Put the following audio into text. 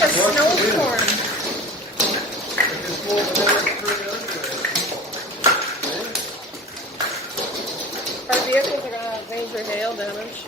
like a snowstorm. Our vehicles are gonna have major hail damage.